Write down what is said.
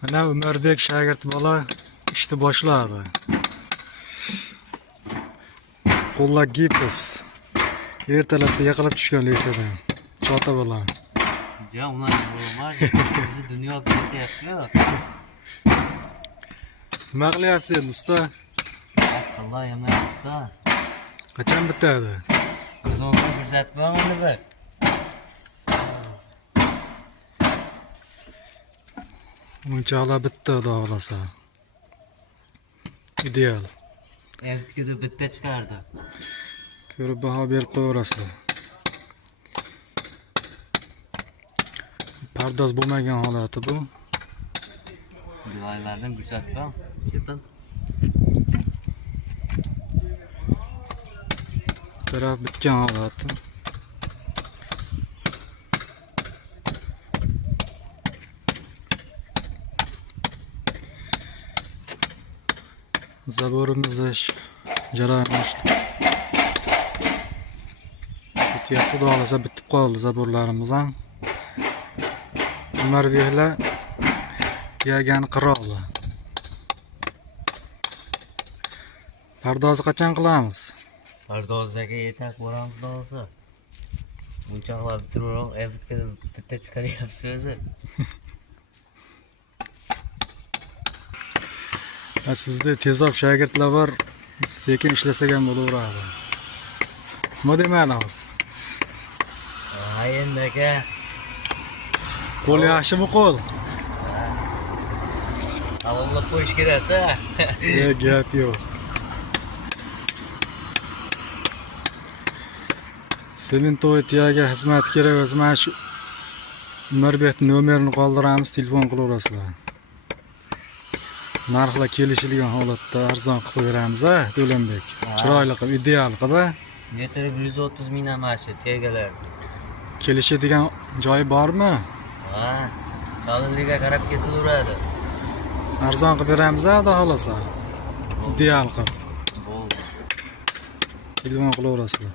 Mana Umarbek shagird bola ishni boshladi. Qo'llar gipс. Ertalabda yiqilib tushgan lisedan. Chota bilan. Ya ular bo'lmaz. Bizi dunyo ko'ryapti. Nima qilyapsiz endi usta? Alloh yomon usta. Qachon bitadi? Biz uni kuzatib uni bir. Unchalar bitta xudo xolasa. Ideal. Ertkida bitta chiqardi. Ko'rib baho berib qo'yaverasizlar. Pardoz bo'lmagan holati bu. Divarlardan kuzatib. Ketin. Taraf bitgan holati. Zaborimiz jarayoni bityapti. Xudo xolasa bitib qoldi zaborlarimiz ham. Umarbeklar yagani qiroldi. Pardozni qachon qilamiz? Pardozdagi yetak boramiz do'zi. Bunchaqlar bitirib, ertkida bitta chiqaryapsiz o'zi. Sizda tezob shogirdlar bor, sekin ishlasak ham bo'laveradi. Nima demadingiz? Ha endi aka. Qo'l yaxshimi qo'l? Avvallab qo'yish kerak-da. Gap yo'q. Sementoytiyaga xizmat kerak bo'lsa, mana shu Umarbekning nomerini qoldiramiz, telefon qilaverasizlar. Narxlar kelishilgan holatda arzon qilib beramiz, Do'lanbek. Chiroyli qilib, ideal qilib. Metri 130 ming amashi tegalar. Kelishadigan joyi bormi? Ha, qalinligiga qarab ketaveradi. Arzon qilib beramiz, xudo xolasa. Ideal qilib. Bo'ldi. Telefon qilaverasizlar.